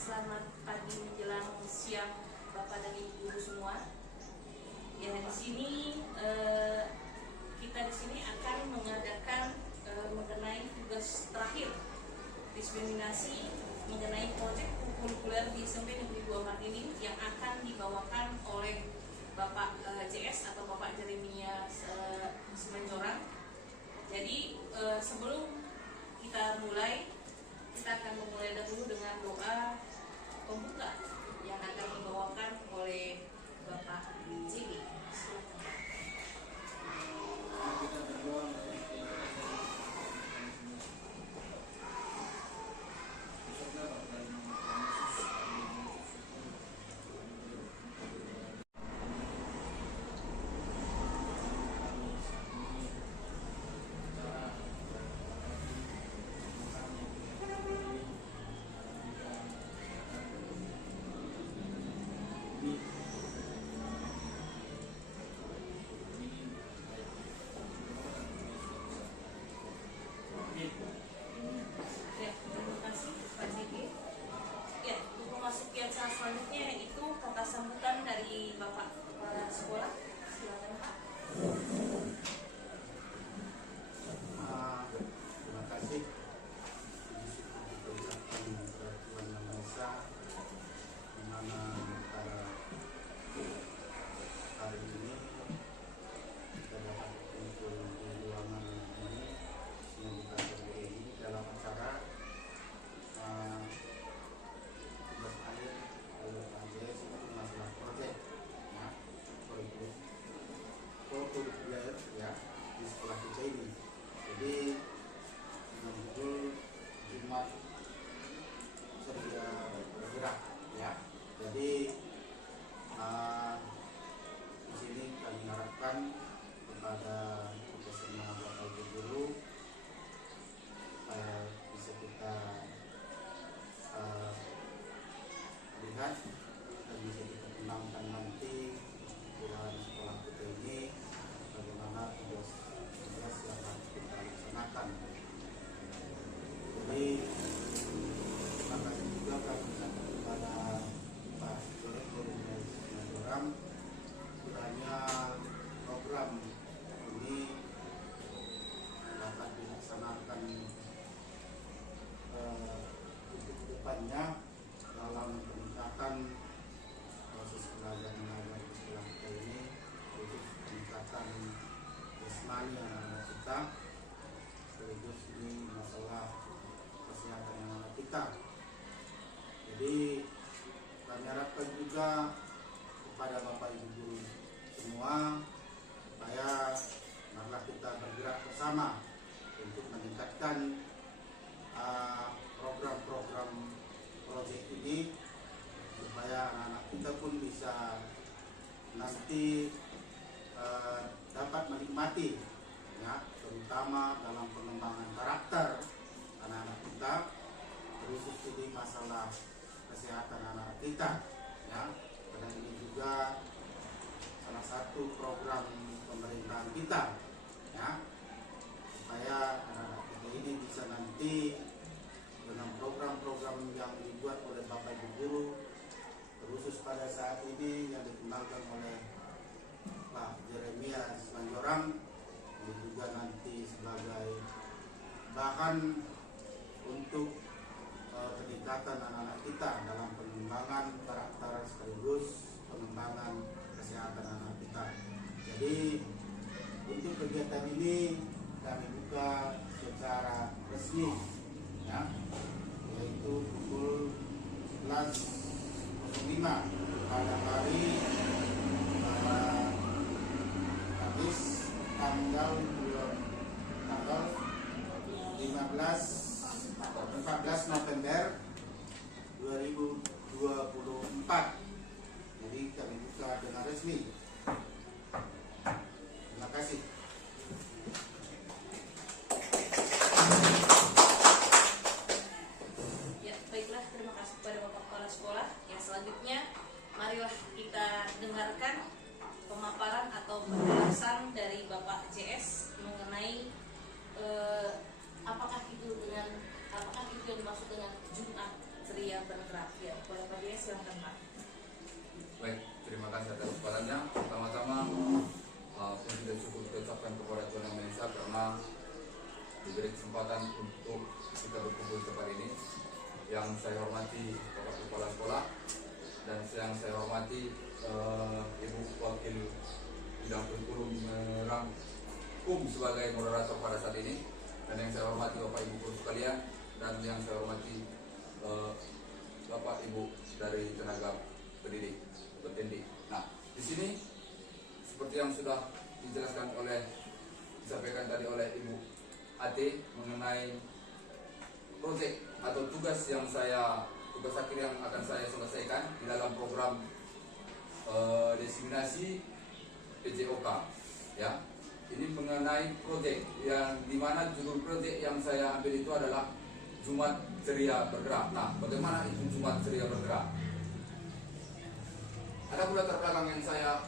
Selamat pagi menjelang siang Bapak dan Ibu guru semua. Ya, di sini kita di sini akan mengadakan mengenai tugas terakhir diseminasi mengenai proyek kurikuler di SMP Negeri 2 Martini yang akan dibawakan oleh Bapak JS atau Bapak Jeremia Semenjorang. Jadi sebelum kita mulai, kita akan memulai dahulu dengan doa pembuka yang akan dibawakan oleh Bapak JB. Selanjutnya yaitu kata sambutan dari Bapak Kepala Sekolah. Silakan Pak. Terima kasih. Tuhan Yang Maha Esa, di mana pada hari ini kita dapat kumpul di ruangan ini yang kita berdiri ini dalam acara tugas akhir oleh PJS itu masalah proyek kurikuler ya di sekolah kita ini. Jadi muncul Jumat Ceria bergerak ya. Jadi di sini kami harapkan kepada kita semua Bapak Ibu guru bisa kita lihat dan bisa kita kenangkan nanti dalam sekolah kita ini bagaimana tugas yang harus kita laksanakan. Jadi terima kasih juga kepada Pak Jeremia Semenjorang, kiranya program ini dapat dilaksanakan untuk depannya dalam peningkatan proses belajar mengajar di sekolah kita ini, khusus peningkatan jasmani anak-anak kita, sekaligus ini masalah kesehatan anak-anak kita. Jadi kami harapkan juga kepada Bapak Ibu guru semua supaya marilah kita bergerak bersama untuk meningkatkan program-program proyek ini supaya anak-anak kita pun bisa nanti dapat menikmati ya, terutama dalam pengembangan karakter anak-anak kita, khusus di masalah kesehatan anak-anak kita ya. Karena ini juga salah satu program pemerintahan kita ya, supaya anak-anak kita ini bisa nanti dengan program-program yang dibuat oleh Bapak Ibu guru, khusus pada saat ini yang dikembangkan oleh Pak Jeremia Semenjorang, ini juga nanti sebagai bahan untuk peningkatan anak-anak kita dalam pengembangan karakter sekaligus pengembangan kesehatan anak kita. Jadi untuk kegiatan ini kami buka secara resmi ya, yaitu pukul 11.05 pada hari Kamis tanggal 14 November 2024. Jadi kami buka dengan resmi. Terima kasih. Ya, baiklah, terima kasih kepada Bapak Kepala Sekolah. Yang selanjutnya, marilah kita dengarkan pemaparan atau penjelasan dari Bapak JS mengenai apakah itu yang dimaksud dengan Jumat ceria bergerak. Ya, boleh Pak Dia, silahkan Pak. Baik, terima kasih atas kesempatannya. Pertama-tama puji dan syukur kita ucapkan kepada Tuhan Yang Maha Esa karena diberi kesempatan untuk kita berkumpul di tempat ini. Yang saya hormati Bapak Kepala Sekolah dan yang saya hormati Ibu Wakil Bidang Kurikulum merangkum sebagai moderator pada saat ini, dan yang saya hormati Bapak Ibu guru sekalian, dan yang saya hormati Bapak Ibu dari tenaga pendidik. Nah, di sini seperti yang sudah dijelaskan disampaikan tadi oleh Ibu Ate mengenai proyek atau tugas akhir yang akan saya selesaikan di dalam program diseminasi PJOK, ya. Ini mengenai proyek yang dimana judul proyek yang saya ambil itu adalah Jumat Ceria Bergerak. Nah, bagaimana itu Jumat Ceria Bergerak? Ada latar belakang yang saya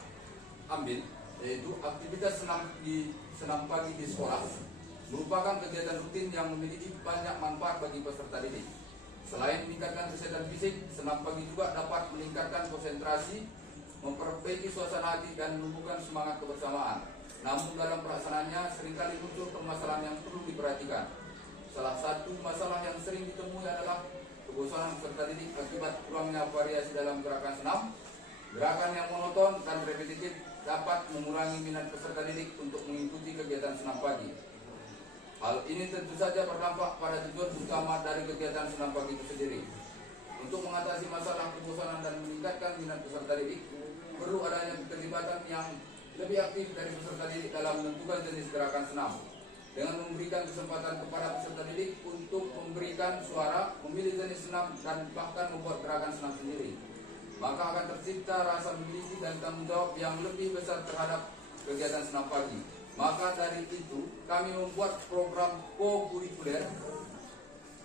ambil, yaitu aktivitas senam pagi di sekolah merupakan kegiatan rutin yang memiliki banyak manfaat bagi peserta didik. Selain meningkatkan kesehatan fisik, senam pagi juga dapat meningkatkan konsentrasi, memperbaiki suasana hati, dan menumbuhkan semangat kebersamaan. Namun dalam pelaksanaannya seringkali muncul permasalahan yang perlu diperhatikan. Salah satu masalah yang sering ditemui adalah kebosanan peserta didik akibat kurangnya variasi dalam gerakan senam. Gerakan yang monoton dan repetitif dapat mengurangi minat peserta didik untuk mengikuti kegiatan senam pagi. Hal ini tentu saja berdampak pada tujuan utama dari kegiatan senam pagi itu sendiri. Untuk mengatasi masalah kebosanan dan meningkatkan minat peserta didik, perlu adanya keterlibatan yang lebih aktif dari peserta didik dalam menentukan jenis gerakan senam. Dengan memberikan kesempatan kepada peserta didik untuk memberikan suara, memilih jenis senam, dan bahkan membuat gerakan senam sendiri, maka akan tercipta rasa memiliki dan tanggung jawab yang lebih besar terhadap kegiatan senam pagi. Maka dari itu, kami membuat program co-kurikuler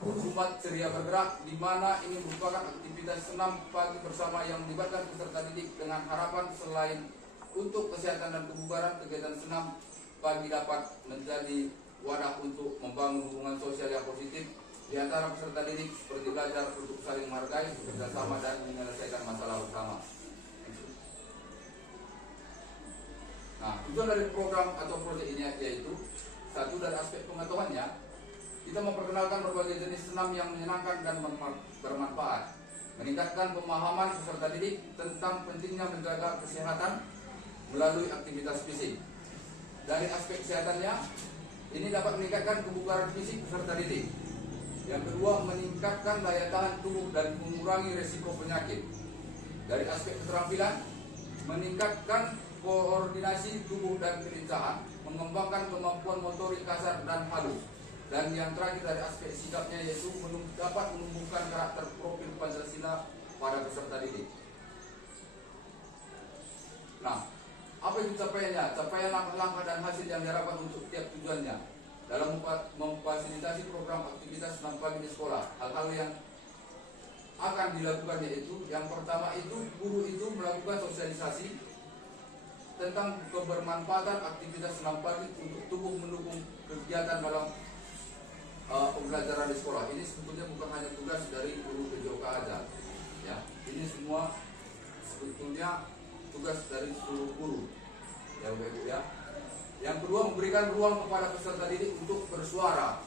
Jumat Ceria Bergerak, di mana ini merupakan aktivitas senam pagi bersama yang melibatkan peserta didik dengan harapan selain untuk kesehatan dan kebugaran, kegiatan senam pagi dapat menjadi wadah untuk membangun hubungan sosial yang positif di antara peserta didik, seperti belajar untuk saling menghargai, bekerjasama, dan menyelesaikan masalah bersama. Nah, tujuan dari program atau proyek ini yaitu satu, dari aspek pengetahuannya, kita memperkenalkan berbagai jenis senam yang menyenangkan dan bermanfaat, meningkatkan pemahaman peserta didik tentang pentingnya menjaga kesehatan melalui aktivitas fisik. Dari aspek kesehatannya, ini dapat meningkatkan kebugaran fisik peserta didik. Yang kedua, meningkatkan daya tahan tubuh dan mengurangi risiko penyakit. Dari aspek keterampilan, meningkatkan koordinasi tubuh dan kelincahan, mengembangkan kemampuan motorik kasar dan halus. Dan yang terakhir dari aspek sikapnya, yaitu dapat menumbuhkan karakter profil Pancasila pada peserta didik. Nah, apa itu capaiannya? Capaian langkah-langkah dan hasil yang diharapkan untuk tiap tujuannya. Dalam memfasilitasi program aktivitas senam pagi di sekolah, hal-hal yang akan dilakukan yaitu, yang pertama itu guru itu melakukan sosialisasi tentang kebermanfaatan aktivitas senam pagi untuk tubuh mendukung kegiatan dalam pembelajaran di sekolah. Ini sebetulnya bukan hanya tugas dari guru PJOK aja, ya. Ini semua sebetulnya tugas dari seluruh guru, ya Bu, ya. Yang kedua, memberikan ruang kepada peserta didik untuk bersuara,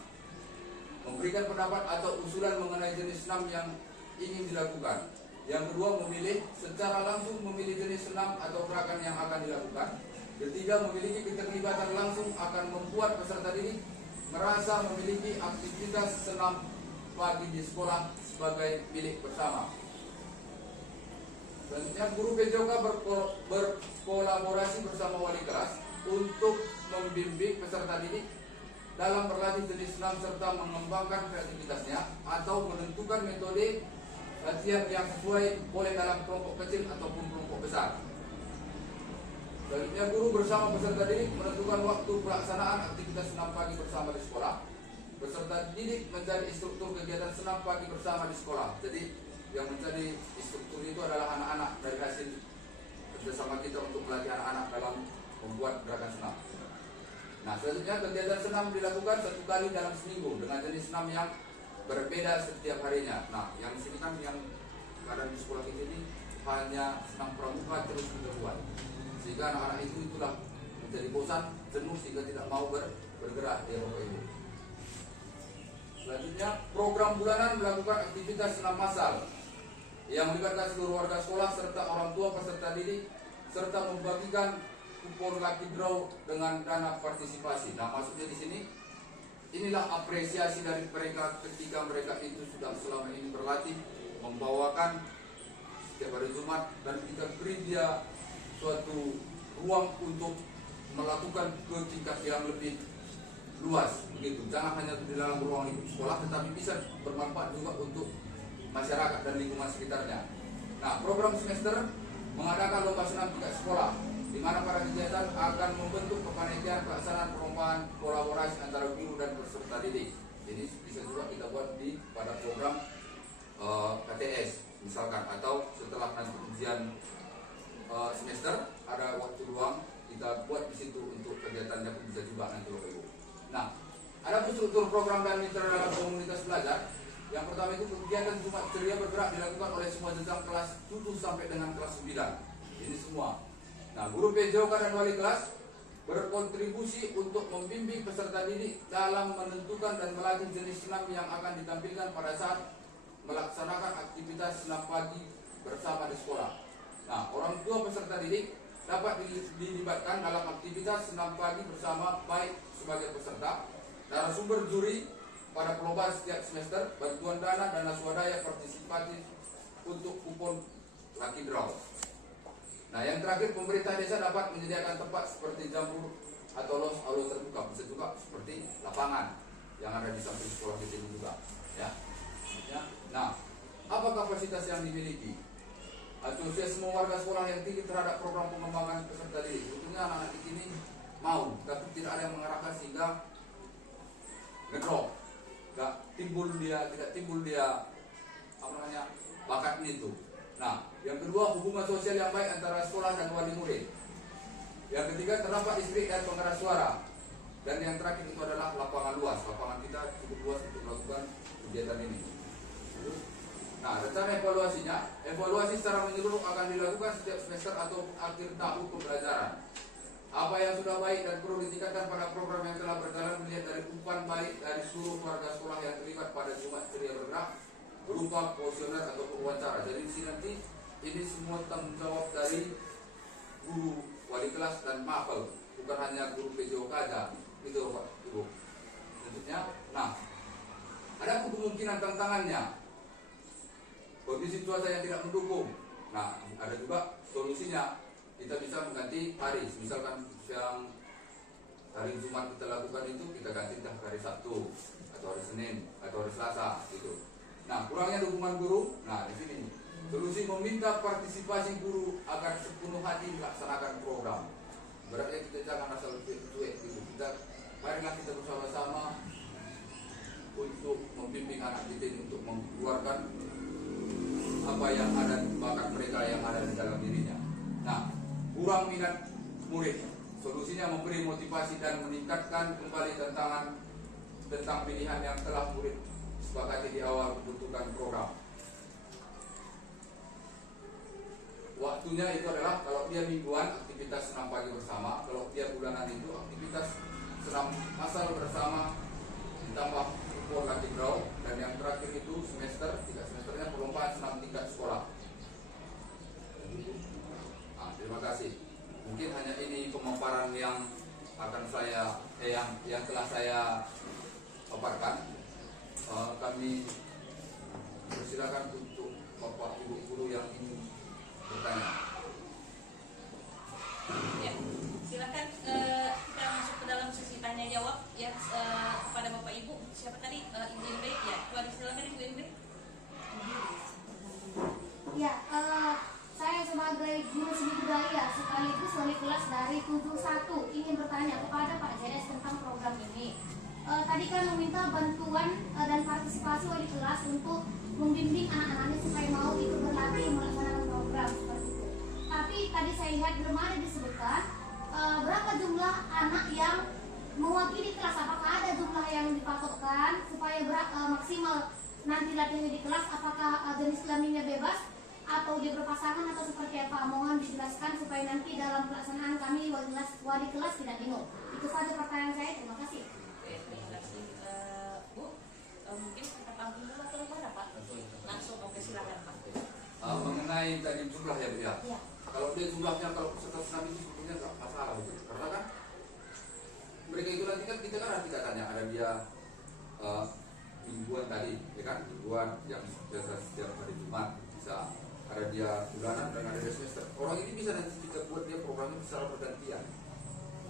memberikan pendapat atau usulan mengenai jenis senam yang ingin dilakukan. Yang kedua, secara langsung memilih jenis senam atau gerakan yang akan dilakukan. Ketiga, memiliki keterlibatan langsung akan membuat peserta didik merasa memiliki aktivitas senam pagi di sekolah sebagai milik bersama. Selanjutnya, guru PJOK berkolaborasi bersama wali kelas untuk membimbing peserta didik dalam berlatih jenis senam serta mengembangkan kreativitasnya atau menentukan metode latihan yang sesuai, boleh dalam kelompok kecil ataupun kelompok besar. Selanjutnya, guru bersama peserta didik menentukan waktu pelaksanaan aktivitas senam pagi bersama di sekolah. Peserta didik menjadi instruktur kegiatan senam pagi bersama di sekolah. Jadi yang menjadi instruktur itu adalah anak-anak dari hasil kerjasama kita untuk melatih anak-anak dalam membuat gerakan senam. Nah, selanjutnya kegiatan senam dilakukan 1 kali dalam seminggu dengan jenis senam yang berbeda setiap harinya. Nah, yang di sini kan yang ada di sekolah kita ini hanya senam pramuka terus kita buat, sehingga anak-anak itulah menjadi bosan, jenuh, sehingga tidak mau bergerak ya Bapak Ibu. Selanjutnya, program bulanan melakukan aktivitas senam massal yang melibatkan seluruh warga sekolah serta orang tua peserta didik, serta membagikan kupon lucky draw dengan dana partisipasi. Nah, maksudnya di sini inilah apresiasi dari mereka ketika mereka itu sudah selama ini berlatih membawakan setiap hari Jumat, dan kita beri dia suatu ruang untuk melakukan ke tingkat yang lebih luas begitu. Jangan hanya di dalam ruang lingkup sekolah, tetapi bisa bermanfaat juga untuk masyarakat dan lingkungan sekitarnya. Nah, program semester mengadakan lomba senam tingkat sekolah, di mana para kegiatan akan membentuk kepanitiaan pelaksanaan perlombaan kolaborasi antara guru dan peserta didik. Jadi bisa juga kita buat pada program KTS misalkan, atau setelah nanti ujian semester ada waktu luang, kita buat di situ untuk kegiatannya pun bisa juga nanti Bapak Ibu. Nah, ada struktur program dan mitra dalam komunitas belajar. Yang pertama itu kegiatan Jumat Ceria bergerak dilakukan oleh semua jenjang kelas 7 sampai dengan kelas 9. Ini semua. Nah, guru PJOK dan wali kelas berkontribusi untuk membimbing peserta didik dalam menentukan dan melatih jenis senam yang akan ditampilkan pada saat melaksanakan aktivitas senam pagi bersama di sekolah. Nah, orang tua peserta didik dapat dilibatkan dalam aktivitas senam pagi bersama, baik sebagai peserta, narasumber juri pada perlombaan setiap semester, bantuan dana swadaya partisipatif untuk kupon lucky draw. Nah, yang terakhir, pemerintah desa dapat menyediakan tempat seperti jamur atau aula terbuka, bisa juga seperti lapangan yang ada di samping sekolah kita ini juga, ya. Nah, apa kapasitas yang dimiliki? Antusiasme warga sekolah yang tinggi terhadap program pengembangan peserta didik. Tentunya anak-anak ini mau, tapi tidak ada yang mengarahkan sehingga ngedrop, tidak timbul dia bakat itu. Nah, yang kedua, hubungan sosial yang baik antara sekolah dan wali murid. Yang ketiga, terdapat distrik dan pengeras suara. Dan yang terakhir itu adalah lapangan luas. Lapangan kita cukup luas untuk melakukan kegiatan ini. Nah, rencana evaluasi secara menyeluruh akan dilakukan setiap semester atau akhir tahun pembelajaran. Apa yang sudah baik dan perlu ditingkatkan pada program yang telah berjalan melihat dari umpan baik dari seluruh warga sekolah yang terlibat pada Jumat Ceria bergerak berupa kuesioner atau wawancara. Jadi di sini nanti ini semua tanggung jawab dari guru, wali kelas dan mapel, bukan hanya guru PJOK aja, gitu Pak Ibu. Selanjutnya, nah, ada kemungkinan tantangannya. Kondisi cuaca yang tidak mendukung. Nah, ada juga solusinya. Kita bisa mengganti hari. Misalkan yang hari Jumat kita lakukan itu, kita ganti hari Sabtu atau hari Senin atau hari Selasa gitu. Nah, kurangnya dukungan guru. Nah, di sini solusi meminta partisipasi guru agar sepenuh hati melaksanakan program. Berarti kita jangan asal cuek gitu. Marilah kita bersama-sama untuk membimbing anak kita untuk mengeluarkan apa yang ada, bakat mereka yang ada di dalam dirinya. Nah, kurang minat murid. Solusinya memberi motivasi dan meningkatkan kembali tentang pilihan yang telah murid sepakati di awal pembentukan program. Waktunya itu adalah kalau dia mingguan aktivitas senam pagi bersama, kalau dia bulanan itu aktivitas senam massal bersama ditambah kupon lucky draw, dan yang terakhir itu tingkat semesternya perlombaan senam tingkat sekolah. Nah, terima kasih. Mungkin hanya ini pemaparan yang akan saya yang telah saya paparkan. Kami persilakan untuk Bapak Ibu guru yang ingin bertanya. Ya, silakan kita masuk ke dalam sesi tanya jawab ya kepada Bapak Ibu. Siapa tadi? Ibu Indri. Ya, silakan Ibu Indri. Ya, saya sebagai guru seni budaya sekaligus wali kelas dari 71 ingin bertanya kepada Pak JS tentang program ini. Tadi kan meminta bantuan dan partisipasi wali kelas untuk membimbing anak-anaknya supaya mau ikut berlatih melaksanakan program seperti itu. Tapi tadi saya lihat belum ada disebutkan berapa jumlah anak yang mewakili kelas, apakah ada jumlah yang dipatokkan supaya maksimal nanti latihannya di kelas? Apakah jenis kelaminnya bebas atau dia berpasangan atau seperti apa? Mohon dijelaskan supaya nanti dalam pelaksanaan kami wali kelas tidak bingung. Itu saja pertanyaan saya. Terima kasih. Oke, terima kasih Bu. Mungkin kita panggil dulu atau gimana Pak? Langsung, oke silakan Pak. Mengenai tadi jumlah ya Bu ya. Ya. Kalau dia jumlahnya kalau peserta senam itu sebetulnya nggak masalah gitu. Karena kan mereka itu nanti kan kita kan nanti katanya ada dia mingguan tadi, ya kan? Mingguan yang biasa setiap hari Jumat bisa ada dia bulanan dan ada dia semester. Orang ini bisa nanti kita buat dia programnya secara bergantian.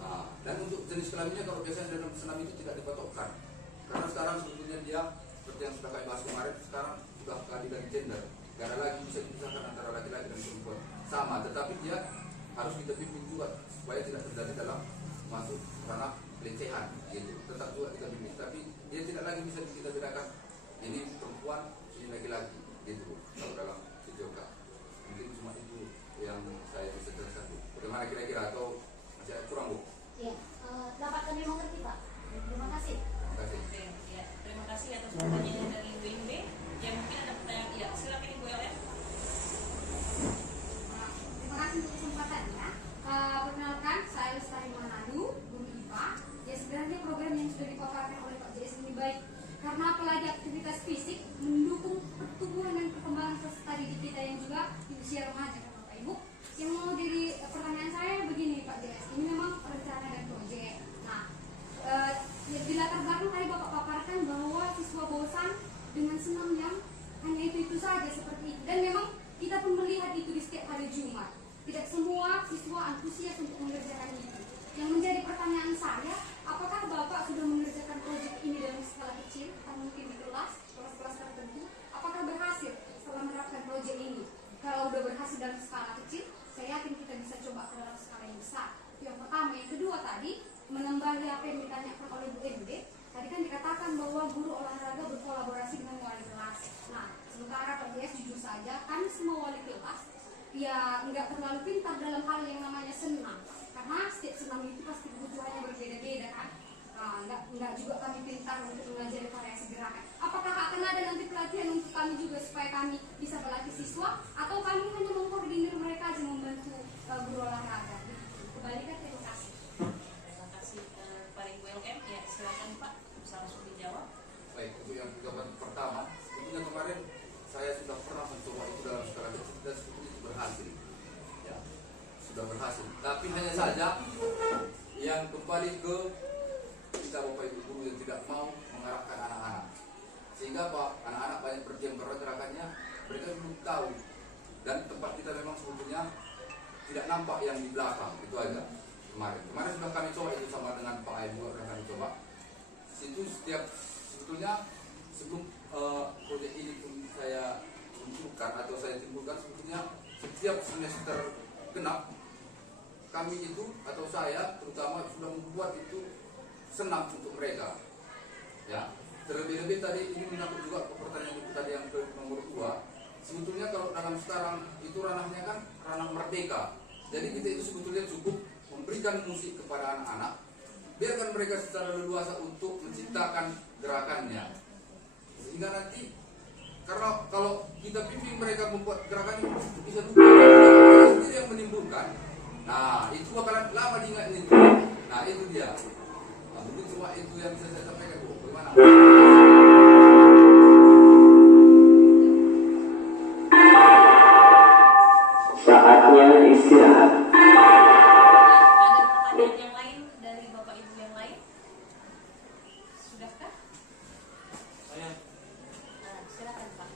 Nah, dan untuk jenis kelaminnya kalau biasanya dalam senam itu tidak dipatokkan. Karena sekarang sebetulnya dia seperti yang sudah kami bahas kemarin, sekarang sudah keadilan gender. Gak ada lagi bisa dipisahkan antara laki-laki dan perempuan. Sama, tetapi dia harus kita bimbing juga supaya tidak terjadi dalam masuk ranah pelecehan gitu. Tetap juga kita bimbing, tapi dia tidak lagi bisa kita bedakan ini perempuan, ini laki-laki gitu. Kalau dalam videoka mungkin cuma itu yang saya bisa jelaskan Bu. Bagaimana kira-kira atau masih ada kurang Bu? Ya, dapat kami mengerti Pak. Terima kasih. Terima kasih. Oke, ya. Terima kasih atas pertanyaan dari Ibu Inde. Yang mungkin ada pertanyaan, ya silakan Ibu Ellen. Terima kasih untuk kesempatannya. Perkenalkan, saya Lestari Manado, guru IPA. Ya sebenarnya program yang sudah dipaparkan oleh Pak JS ini baik karena apalagi aktivitas fisik mendukung pertumbuhan dan perkembangan peserta didik kita yang juga di usia remaja kan Bapak Ibu. Yang mau dari pertanyaan saya begini Pak JS, ini memang rencana dan proyek. Nah, di latar belakang tadi Bapak paparkan bahwa siswa bosan dengan senam yang hanya itu saja seperti itu, dan memang kita pun melihat itu di setiap hari Jumat. Tidak semua siswa antusias untuk mengerjakan itu. Yang menjadi pertanyaan saya, apakah Bapak sudah mengerjakan proyek ini dalam skala kecil atau mungkin di kelas-kelas tertentu? Apakah berhasil setelah menerapkan proyek ini? Kalau sudah berhasil dalam skala kecil, saya yakin kita bisa coba ke dalam skala yang besar. Itu yang pertama. Yang kedua tadi, menambah apa yang ditanyakan oleh Bu MD, tadi kan dikatakan bahwa guru olahraga berkolaborasi dengan wali kelas. Nah, sementara Pak JS jujur saja, kami semua wali kelas ya nggak terlalu pintar dalam hal yang namanya senam, karena setiap senam itu pasti kebutuhannya berbeda-beda kan. Nggak juga kami pintar untuk mengajari variasi gerakan. Apakah akan ada nanti pelatihan untuk kami juga supaya kami bisa berlatih siswa, atau kami hanya mengkoordinir mereka aja membantu guru olahraga? Kembalikan, terima kasih. Terima kasih kepada Ibu LM. Ya silakan Pak, bisa langsung dijawab. Baik, untuk yang jawaban pertama, tentunya kemarin saya sudah pernah mencoba itu dalam skala kecil dan sebetulnya itu berhasil. Ya, sudah berhasil. Tapi hanya saja yang kembali ke kita Bapak Ibu guru yang tidak mau mengarahkan anak-anak, sehingga Pak anak-anak banyak berdiam karena gerakannya mereka belum tahu, dan tempat kita memang sebetulnya tidak nampak yang di belakang. Itu aja kemarin sudah kami coba itu sama dengan Pak Ayu sudah kami coba. Situ setiap sebetulnya sebelum proyek ini pun saya munculkan atau saya timbulkan, sebetulnya setiap semester genap kami itu atau saya terutama sudah membuat itu senam untuk mereka. Ya, terlebih-lebih tadi ini menyangkut juga ke pertanyaan itu tadi yang ke nomor 2. Sebetulnya kalau dalam sekarang itu ranahnya kan ranah merdeka. Jadi kita itu sebetulnya cukup memberikan musik kepada anak-anak, biarkan mereka secara leluasa untuk menciptakan gerakannya. Sehingga nanti karena kalau kita bimbing mereka membuat gerakan itu bisa sendiri yang menimbulkan. Nah, itu bakalan lama diingat itu. Nah, itu dia. Nah, mungkin cuma itu yang bisa saya sampaikan Bu. Bagaimana? Saatnya istirahat. Ada pertanyaan yang lain dari Bapak Ibu yang lain? Sudahkah? Saya Silakan Pak.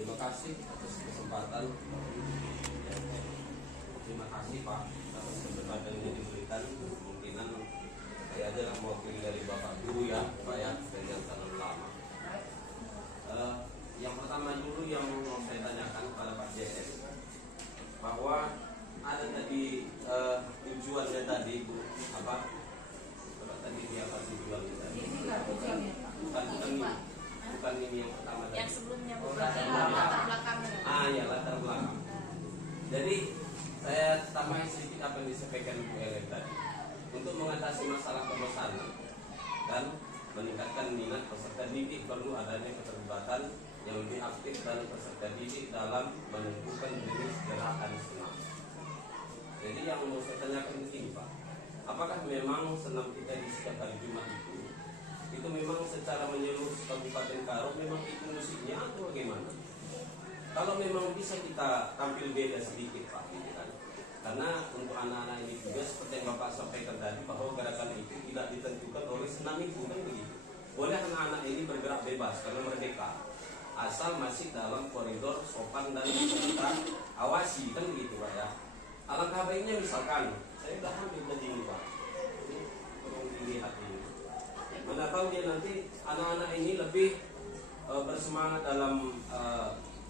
terima kasih atas kesempatan. Terima kasih Pak atas kesempatan yang diberikan. Kemungkinan saya adalah mewakili dari Bapak Guru ya Pak ya, dari yang terlalu lama. Yang pertama dulu yang mau saya tanyakan kepada Pak JS, bahwa ada tadi tujuannya tadi Bu, apa tadi apa tujuannya tadi? Bukan ini yang pertama tadi. Yang sebelumnya Oh, latar belakangnya. Ya latar belakang. Jadi saya tambahin sedikit apa yang disampaikan Bu Ellen tadi. untuk mengatasi masalah kebosanan dan meningkatkan minat peserta didik, perlu adanya keterlibatan yang lebih aktif dan peserta didik dalam menentukan jenis gerakan senam. Jadi yang mau saya tanyakan begini Pak, apakah memang senam kita di setiap hari Jumat itu memang secara menyeluruh Kabupaten Karo memang itu musiknya atau bagaimana? Kalau memang bisa kita tampil beda sedikit Pak, gitu kan? Karena untuk anak-anak ini juga seperti yang Bapak sampaikan tadi bahwa gerakan itu tidak ditentukan oleh senam itu kan begitu. Boleh anak-anak ini bergerak bebas karena merdeka, asal masih dalam koridor sopan dan kita awasi kan begitu Pak ya. Alangkah baiknya misalkan saya sudah ambil begini Pak, ini perlu dilihat ini. Mana tahu dia nanti anak-anak ini lebih bersemangat dalam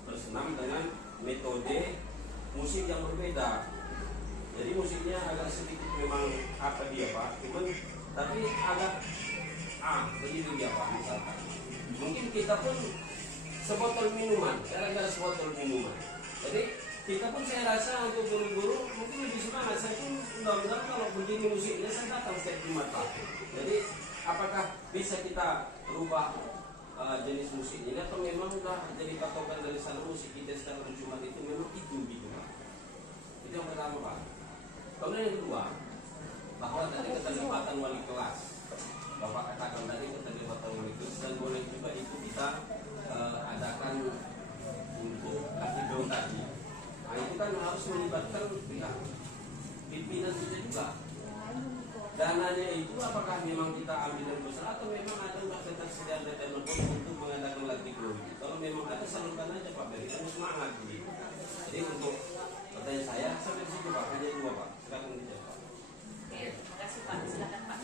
bersenam dengan metode musik yang berbeda. Jadi musiknya agak sedikit memang apa dia Pak, cuman tapi agak begitu dia Pak misalkan. Mungkin kita pun sebotol minuman, gara-gara sebotol minuman. Jadi kita pun saya rasa untuk guru-guru mungkin lebih semangat. Saya pun mudah-mudahan kalau begini musiknya saya datang setiap Jumat Pak. Jadi apakah bisa kita rubah jenis musik ini atau memang sudah jadi patokan dari sana musik kita setiap hari Jumat itu memang itu gitu Pak. Itu yang pertama Pak. Kemudian yang kedua, bahwa tadi keterlibatan wali kelas. Bapak katakan tadi keterlibatan wali kelas dan boleh juga itu kita adakan untuk aktivitas tadi. Nah itu kan harus melibatkan pihak pimpinan kita juga. Dananya itu apakah memang kita ambil dari besar atau memang ada ketersediaan telepon untuk mengadakan latih grogi. Kalau memang ada salurkan aja Pak, beri kami semangat gitu. Jadi untuk pertanyaan saya sampai di situ Pak, hanya dua Pak. Silakan dijawab Pak. Oke, terima kasih Pak. Silakan Pak.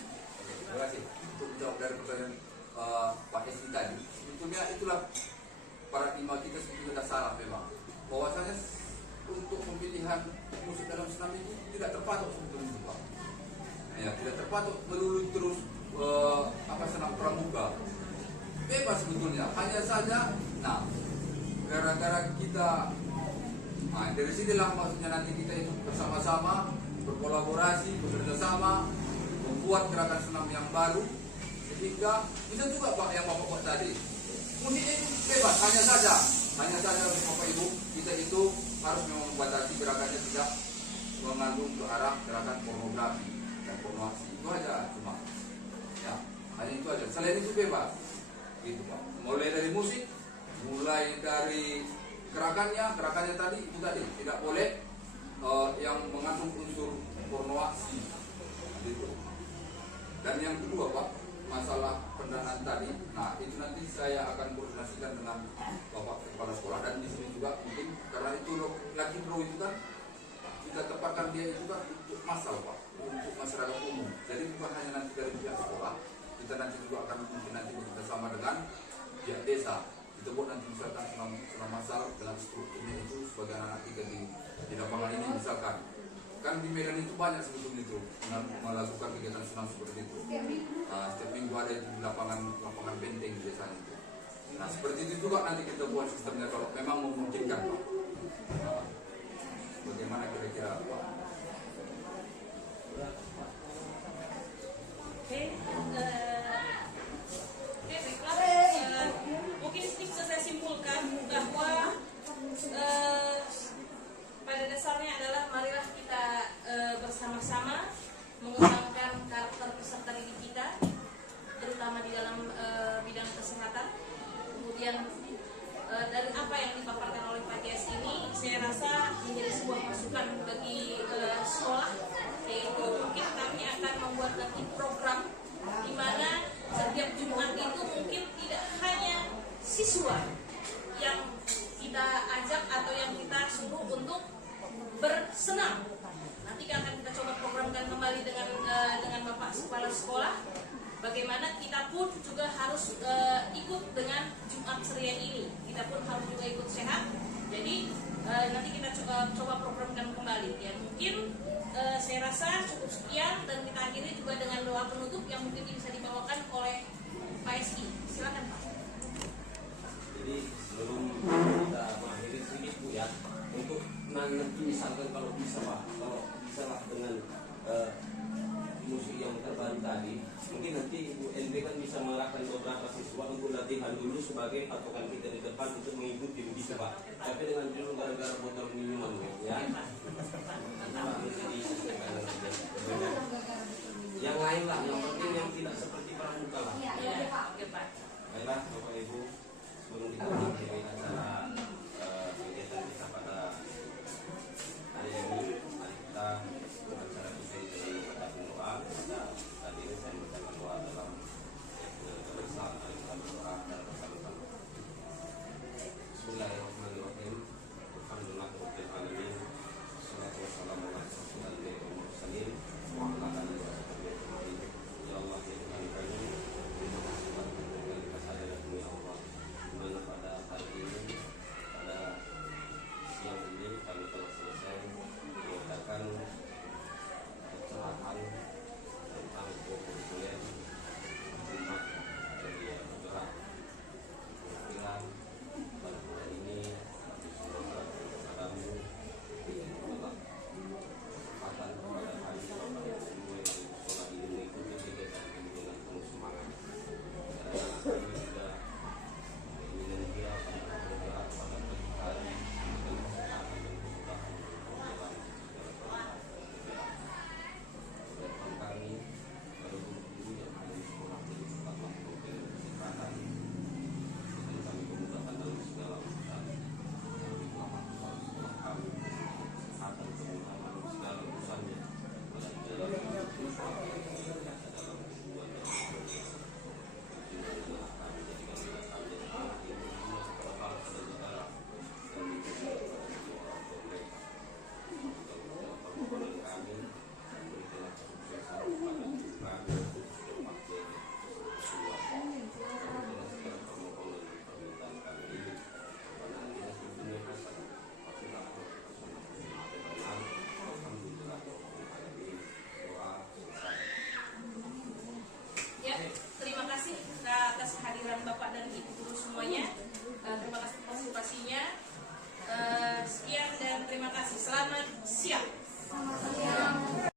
Terima kasih untuk menjawab dari pertanyaan Pak Esti tadi. Sebetulnya itulah paradigma kita sebetulnya sudah salah memang. Bahwasanya untuk pemilihan musik dalam senam itu tidak terpatok sebetulnya Pak. Ya, tidak terpatok melulu terus senam pramuka. Bebas sebetulnya. Hanya saja, gara-gara kita, dari sinilah maksudnya nanti kita itu bersama-sama berkolaborasi, bekerjasama, membuat gerakan senam yang baru, sehingga bisa juga Pak yang Bapak buat tadi. Musiknya itu bebas, hanya saja Bapak Ibu kita itu harus memang membatasi gerakannya tidak mengandung ke arah gerakan pornografi dan pornografi. Itu aja cuma, ya hanya itu aja. Selain itu bebas, gitu Pak. Mulai dari musik, mulai dari gerakannya tadi itu tadi tidak boleh yang mengandung unsur pornografi, gitu. Dan yang kedua Pak, masalah pendanaan tadi, itu nanti saya akan koordinasikan dengan Bapak Kepala Sekolah dan di sini juga mungkin karena itu lagi bro itu kan kita tempatkan dia itu kan untuk masalah Pak, untuk masyarakat umum. Jadi bukan hanya nanti dari pihak sekolah, kita nanti juga akan mungkin nanti bekerjasama dengan pihak desa. Kita buat nanti misalkan senam masal dengan strukturnya itu sebagai anak-anak kita di lapangan ini misalkan. Kan di Medan itu banyak sebetulnya itu melakukan kegiatan senam seperti itu. Setiap minggu ada di lapangan benteng biasanya itu. Nah seperti itu juga nanti kita buat sistemnya kalau memang memungkinkan Pak. Bagaimana kira-kira Pak? Baiklah. Mungkin bisa saya simpulkan bahwa pada dasarnya adalah marilah kita bersama-sama mengembangkan karakter peserta didik kita, terutama di dalam bidang kesehatan. Kemudian dari apa yang dipaparkan oleh Pak JS ini, saya rasa menjadi sebuah masukan bagi sekolah, yaitu mungkin kami akan membuat nanti program di mana setiap Jumat itu mungkin tidak hanya siswa yang kita ajak atau yang kita suruh untuk bersenam. Nanti akan kita coba programkan kembali dengan Bapak Kepala Sekolah. Bagaimana kita pun juga harus ikut dengan Jumat Ceria ini. Kita pun harus juga ikut sehat. Jadi nanti kita coba programkan kembali. Ya mungkin saya rasa cukup sekian dan kita akhiri juga dengan doa penutup yang mungkin bisa dibawakan oleh Pak SI. Silakan Pak. Jadi sebelum kita mengakhiri sedikit Bu ya, untuk nanti misalkan kalau bisa Pak, kalau bisa lah dengan musik latihan dulu sebagai patokan kita di depan untuk mengikuti begitu Pak. Tapi dengan dulu gara-gara botol minuman ya. Yang lain lah, yang penting yang tidak seperti pramuka lah. Iya, Ya, oke Pak. oke Pak. Baiklah Bapak Ibu, sebelum kita mengakhiri acara kegiatan kita pada hari ini, mari kita acara kita dengan membaca doa. Tadi ini saya membaca doa dalam Islam, kita berdoa dan bersama-sama. Bismillahirrahmanirrahim. Alhamdulillahirabbil alamin. Wassalatu wassalamu ala asyrofil mursalin wa ala alihi wa sahbihi ajma'in. Ya Allah ya Tuhan kami, terima kasih Tuhan dengan kesadaran ya Allah. Dimana pada hari ini, pada siang ini kami telah selesai mengadakan pencerahan tentang kepolisian umat dari bergerak pikiran pada hari ini. Semoga kepadamu adalah kesempatan pada hari semua yang sholat ini mengikuti kegiatan ini dengan penuh semangat. Dan kami juga ingin dia pada bergerak pada pagi hari dengan kesehatan dan kemudahan dalam segala perjalanan kami pada guru-guru yang ada di sekolah ini tetaplah memberikan kesehatan dan kami kemudahan dalam segala urusan. Kami telah masuk sekolah kami kesehatan kemudahan dalam segala urusannya pada dalam dalam hubungan dan hubungan kami jadikan kami jadi anak yang berguna kepada bangsa dan negara dan berguna kepada kedua orang tua mereka. Permohonan kami dan berikanlah kesuksesan kepada kami untuk Pak JS semua. Berikanlah segala permohonan dan permintaan kami ini kepada Anda di dunia hasanah wa fil akhirati hasanah wa qina adzabannar. Alhamdulillah rabbil alamin. Doa selesai. Ya, terima kasih atas kehadiran Bapak dan Ibu guru semuanya. Terima kasih partisipasinya. Sekian dan terima kasih. Selamat siang. Selamat siang.